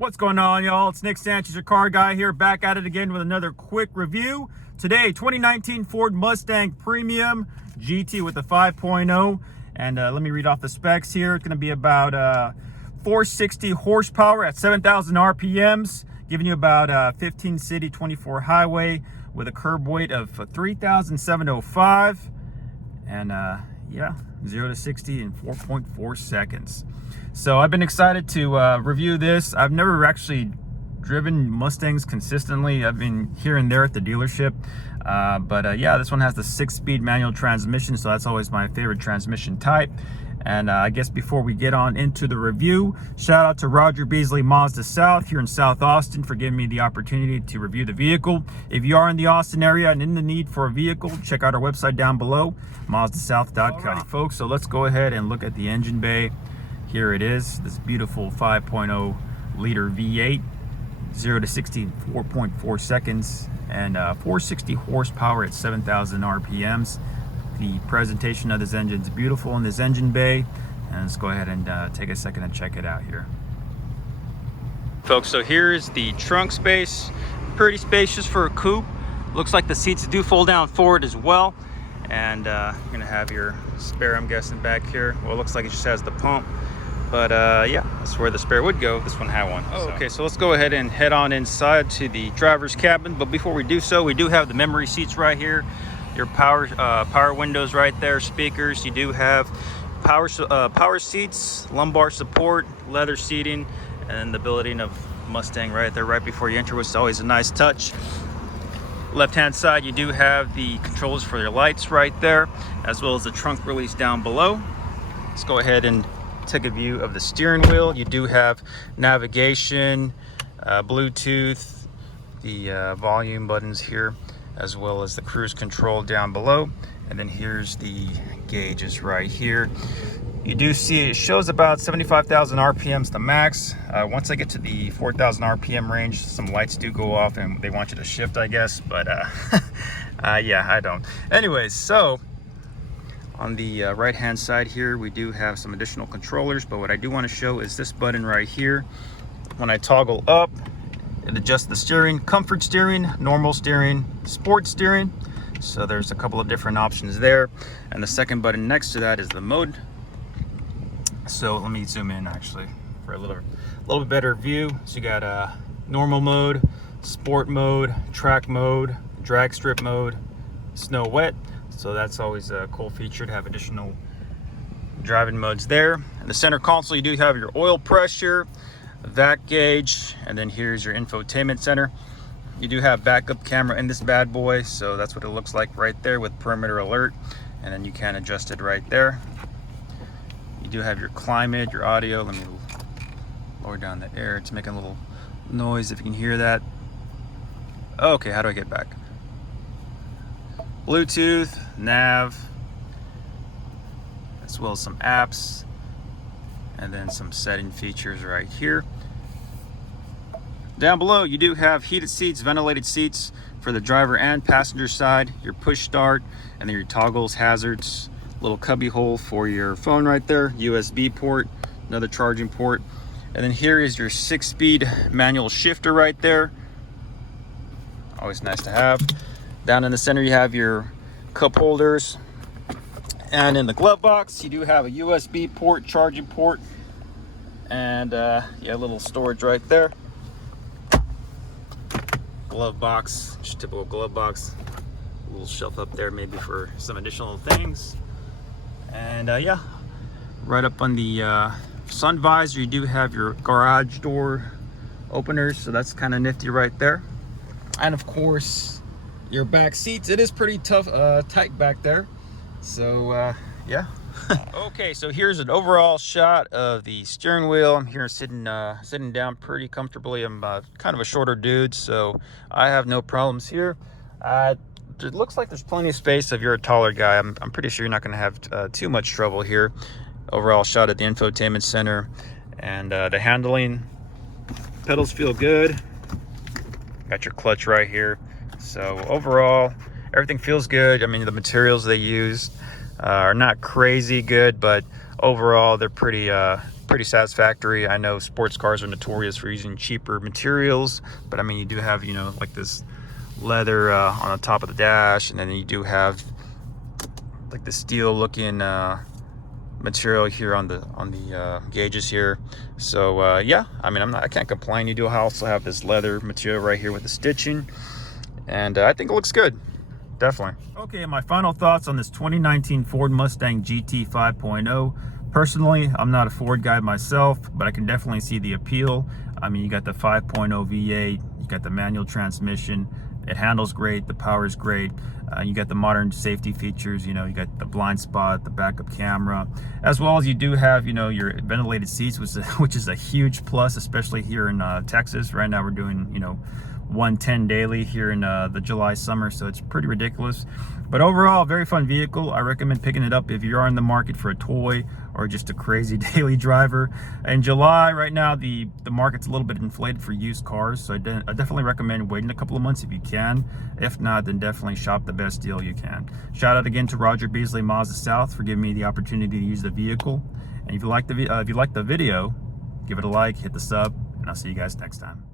What's going on, y'all? It's Nick Sanchez, your car guy here, back at it again with another quick review. Today, 2019 Ford Mustang Premium GT with the 5.0. And let me read off the specs here. It's going to be about 460 horsepower at 7,000 RPMs, giving you about 15 city, 24 highway with a curb weight of 3,705. And yeah, 0 to 60 in 4.4 seconds. So I've been excited to review this. I've never actually driven Mustangs consistently. I've been here and there at the dealership. But yeah, this one has the 6-speed manual transmission, so that's always my favorite transmission type. And I guess before we get on into the review, shout out to Roger Beasley Mazda South here in South Austin for giving me the opportunity to review the vehicle. If you are in the Austin area and in the need for a vehicle, check out our website down below, mazdasouth.com. Alrighty, folks, so let's go ahead and look at the engine bay. Here it is, this beautiful 5.0 liter V8, 0 to 60 in 4.4 seconds, and 460 horsepower at 7,000 RPMs. The presentation of this engine is beautiful in this engine bay, and let's go ahead and take a second and check it out here. Folks, so here's the trunk space, pretty spacious for a coupe. Looks like the seats do fold down forward as well, and you're gonna have your spare, I'm guessing, back here. Well, it looks like it just has the pump. But yeah, that's where the spare would go. This one had one. Oh, okay, so let's go ahead and head on inside to the driver's cabin. But before we do so, we do have the memory seats right here. Your power windows right there, speakers. You do have power seats, lumbar support, leather seating, and the built-in of Mustang right there, right before you enter, which is always a nice touch. Left-hand side, you do have the controls for your lights right there, as well as the trunk release down below. Let's go ahead and take a view of the steering wheel. You do have navigation, Bluetooth, the volume buttons here, as well as the cruise control down below. And then here's the gauges right here. You do see it shows about 75,000 RPMs the max. Once I get to the 4,000 RPM range, some lights do go off and they want you to shift, I guess, but yeah, I don't. Anyways, so on the right hand side here, we do have some additional controllers, but what I do want to show is this button right here. When I toggle up, it adjusts the steering: comfort steering, normal steering, sport steering. So there's a couple of different options there. And the second button next to that is the mode. So let me zoom in actually for a little bit better view. So you got normal mode, sport mode, track mode, drag strip mode, snow wet. So that's always a cool feature to have additional driving modes there. In the center console, you do have your oil pressure, vac gauge, and then here's your infotainment center. You do have backup camera in this bad boy, so that's what it looks like right there with perimeter alert, and then you can adjust it right there. You do have your climate, your audio. Let me lower down the air. It's making a little noise if you can hear that. Okay, how do I get back? Bluetooth, nav, as well as some apps, and then some setting features right here. Down below, you do have heated seats, ventilated seats for the driver and passenger side, your push start, and then your toggles, hazards, little cubby hole for your phone right there, USB port, another charging port, and then here is your 6-speed manual shifter right there. Always nice to have. Down in the center, you have your cup holders, and in the glove box, you do have a USB port, charging port, and yeah, a little storage right there. Glove box, just typical glove box. A little shelf up there, maybe for some additional things. And yeah, right up on the sun visor, you do have your garage door openers, so that's kind of nifty right there. And of course, your back seats, it is pretty tough, tight back there. So yeah. Okay, so here's an overall shot of the steering wheel. I'm here sitting down pretty comfortably. I'm kind of a shorter dude, so I have no problems here. It looks like there's plenty of space. If you're a taller guy, I'm pretty sure you're not going to have too much trouble here. Overall shot at the infotainment center, and the handling, pedals feel good. Got your clutch right here. So overall, everything feels good. I mean, the materials they used are not crazy good, but overall they're pretty pretty satisfactory. I know sports cars are notorious for using cheaper materials, but I mean, you do have, you know, like this leather on the top of the dash, and then you do have like the steel looking material here on the gauges here. So yeah, I mean, I can't complain. You do also have this leather material right here with the stitching, and I think it looks good, definitely. Okay, my final thoughts on this 2019 Ford Mustang GT 5.0. Personally, I'm not a Ford guy myself, but I can definitely see the appeal. I mean, you got the 5.0 V8, you got the manual transmission. It handles great, the power is great. You got the modern safety features, you know, you got the blind spot, the backup camera, as well as you do have, you know, your ventilated seats, which is a huge plus, especially here in Texas. Right now we're doing, you know, 110 daily here in the July summer, so it's pretty ridiculous. But overall, very fun vehicle. I recommend picking it up if you are in the market for a toy or just a crazy daily driver. In July, right now, the market's a little bit inflated for used cars, so I definitely recommend waiting a couple of months if you can. If not, then definitely shop the best deal you can. Shout out again to Roger Beasley Mazda South for giving me the opportunity to use the vehicle. And if you like the video, give it a like, hit the sub, and I'll see you guys next time.